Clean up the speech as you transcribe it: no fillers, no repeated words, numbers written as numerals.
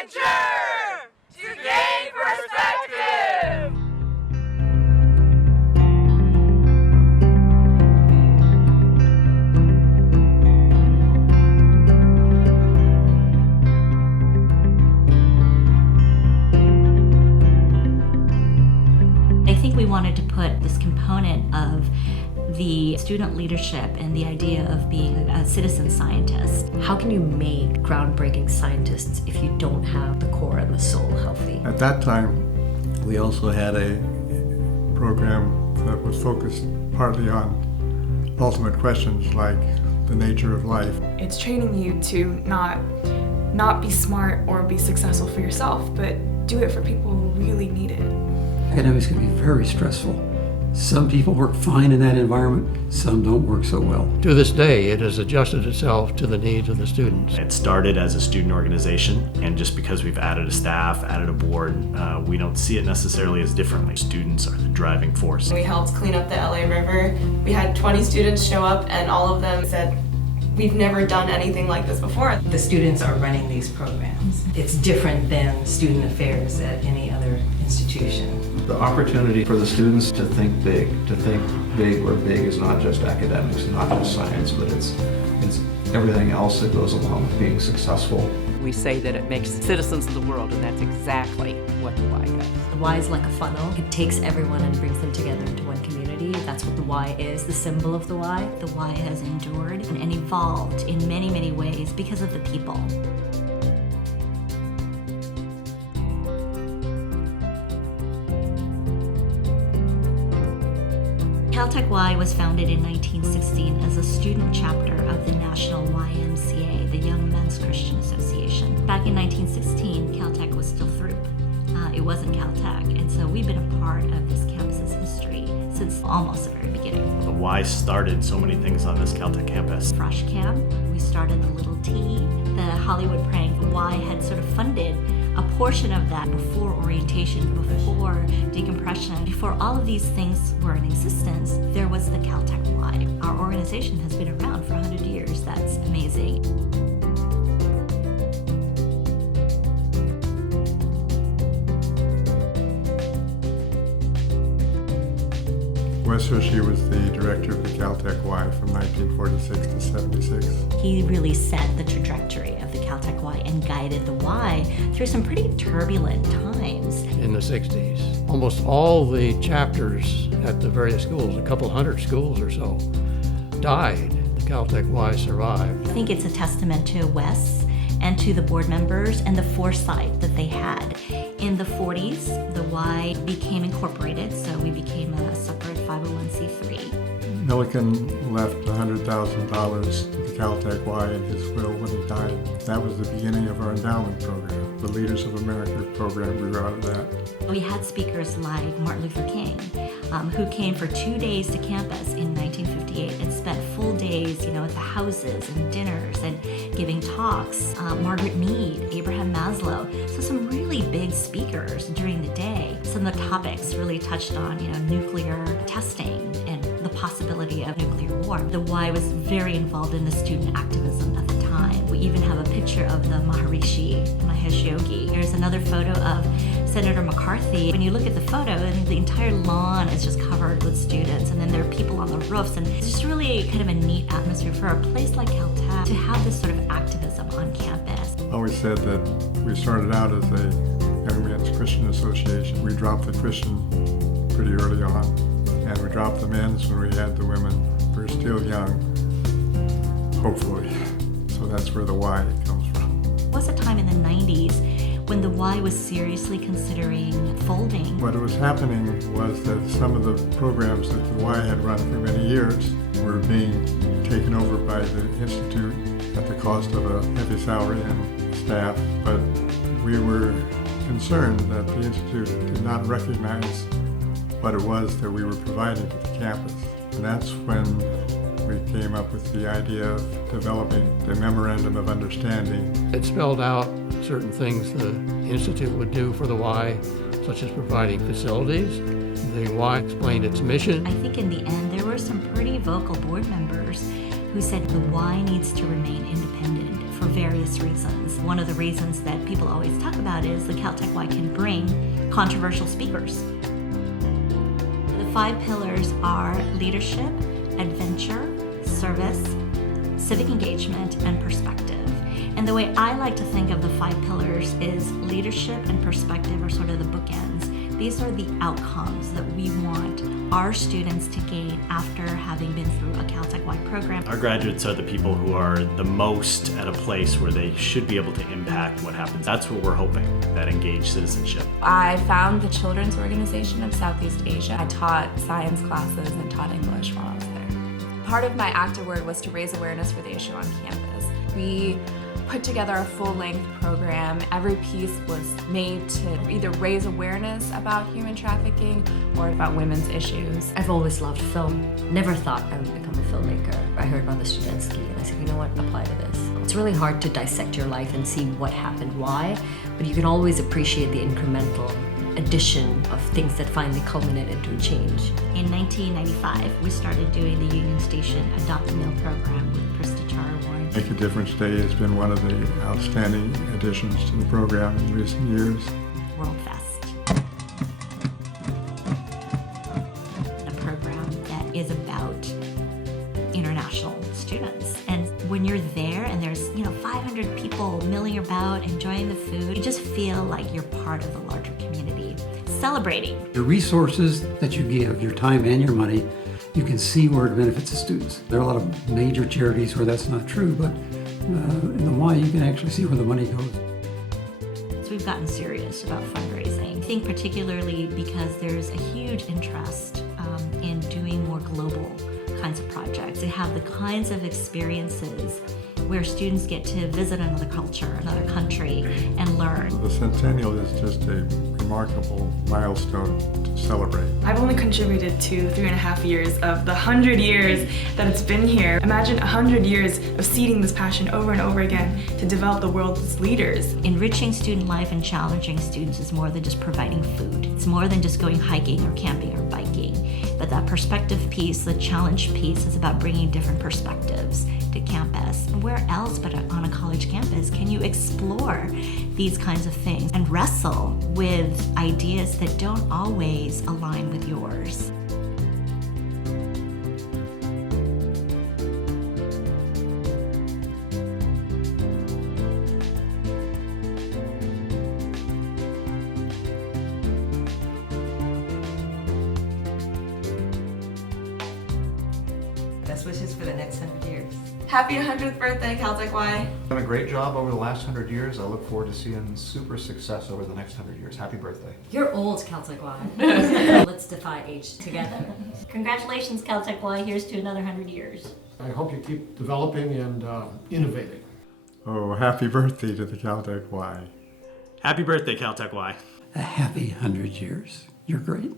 Adventure to gain perspective. I think we wanted to put this component of the student leadership and the idea of being a citizen scientist. How can you make groundbreaking scientists if you don't have the core and the soul healthy? At that time, we also had a program that was focused partly on ultimate questions like the nature of life. It's training you to not be smart or be successful for yourself, but do it for people who really need it. Academics can be very stressful. Some people work fine in that environment, some don't work so well. To this day, it has adjusted itself to the needs of the students. It started as a student organization, and just because we've added a staff, added a board, we don't see it necessarily as differently. Students are the driving force. We helped clean up the LA River. We had 20 students show up, and all of them said, "We've never done anything like this before." The students are running these programs. It's different than student affairs at any other institution. The opportunity for the students to think big where big is not just academics, not just science, but it's everything else that goes along with being successful. We say that it makes citizens of the world, and that's exactly what the Y does. The Y is like a funnel. It takes everyone and brings them together into one community. That's what the Y is, the symbol of the Y. The Y has endured and evolved in many, many ways because of the people. Caltech Y was founded in 1916 as a student chapter of the National YMCA, the Young Men's Christian Association. Back in 1916, Caltech was still through. It wasn't Caltech, and so we've been a part of this campus's history since almost the very beginning. The Y started so many things on this Caltech campus. Fresh Camp, we started the Little T, the Hollywood Prank. The Y had sort of funded a portion of that before orientation, before decompression. Before all of these things were in existence, there was the Caltech Y. Our organization has been around for 100 years. That's amazing. Wes Hershey was the director of the Caltech Y from 1946 to 76. He really set the trajectory of the Caltech Y and guided the Y through some pretty turbulent times. In the 60s, almost all the chapters at the various schools, a couple hundred schools or so, died. The Caltech Y survived. I think it's a testament to Wes and to the board members and the foresight that they had. In the 40s, the Y became incorporated, so we became a separate 501c3. Millikan left $100,000 to the Caltech Y in his will when he died. That was the beginning of our endowment program. The Leaders of America program grew out of that. We had speakers like Martin Luther King, who came for 2 days to campus in 1958 and spent full days, at the houses and dinners and giving talks. Margaret Mead, Abraham Maslow. So some really big speakers during the day. Some of the topics really touched on, nuclear testing and the possibility of nuclear war. The Y was very involved in the student activism at the time. We even have a picture of the Maharishi, Mahesh Yogi. Here's another photo of Senator McCarthy. When you look at the photo, and the entire lawn is just covered with students, and then there are people on the roofs, and it's just really kind of a neat atmosphere for a place like Caltech to have this sort of activism on campus. I always said that we started out as a Young Men's Christian Association. We dropped the Christian pretty early on, and we dropped the men's when we had the women. We're still young, hopefully. So that's where the Y comes from. There was a time in the 90s when the Y was seriously considering folding. What was happening was that some of the programs that the Y had run for many years were being taken over by the Institute at the cost of a heavy salary and staff, but we were concerned that the Institute did not recognize what it was that we were providing to the campus. And that's when we came up with the idea of developing the Memorandum of Understanding. It spelled out certain things the Institute would do for the Y, such as providing facilities. The Y explained its mission. I think in the end there were were some pretty vocal board members who said the Y needs to remain independent for various reasons. One of the reasons that people always talk about is the Caltech Y can bring controversial speakers. The 5 pillars are leadership, adventure, service, civic engagement, and perspective. And the way I like to think of the 5 pillars is leadership and perspective are sort of the bookends. These are the outcomes that we want our students to gain after having been through a Caltech-wide program. Our graduates are the people who are the most at a place where they should be able to impact what happens. That's what we're hoping, that engaged citizenship. I found the Children's Organization of Southeast Asia. I taught science classes and taught English while I was there. Part of my afterward was to raise awareness for the issue on campus. We put together a full-length program. Every piece was made to either raise awareness about human trafficking or about women's issues. I've always loved film. Never thought I would become a filmmaker. I heard about the Studenski and I said, you know what, apply to this. It's really hard to dissect your life and see what happened, why, but you can always appreciate the incremental addition of things that finally culminate into a change. In 1995, we started doing the Union Station Adopt a Meal program with Prestichar Award. Make a Difference Day has been one of the outstanding additions to the program in recent years. World Fest, a program that is about international students. And when you're there and there's 500 people milling about, enjoying the food, you just feel like you're part of the larger community, celebrating. The resources that you give, your time and your money, you can see where it benefits the students. There are a lot of major charities where that's not true, but in the Y you can actually see where the money goes. So we've gotten serious about fundraising. I think particularly because there's a huge interest in doing more global kinds of projects. They have the kinds of experiences where students get to visit another culture, another country, and learn. The Centennial is just a remarkable milestone to celebrate. I've only contributed to 3.5 years of the 100 years that it's been here. Imagine 100 years of seeding this passion over and over again to develop the world's leaders. Enriching student life and challenging students is more than just providing food. It's more than just going hiking or camping or biking. But that perspective piece, the challenge piece, is about bringing different perspectives to campus. Where else but on a college campus can you explore these kinds of things and wrestle with ideas that don't always align with yours? Best wishes for the next 100 years. Happy 100th birthday, Caltech Y. Done a great job over the last 100 years. I look forward to seeing super success over the next 100 years. Happy birthday. You're old, Caltech Y. Let's defy age together. Congratulations, Caltech Y. Here's to another 100 years. I hope you keep developing and innovating. Oh, happy birthday to the Caltech Y. Happy birthday, Caltech Y. A happy 100 years. You're great.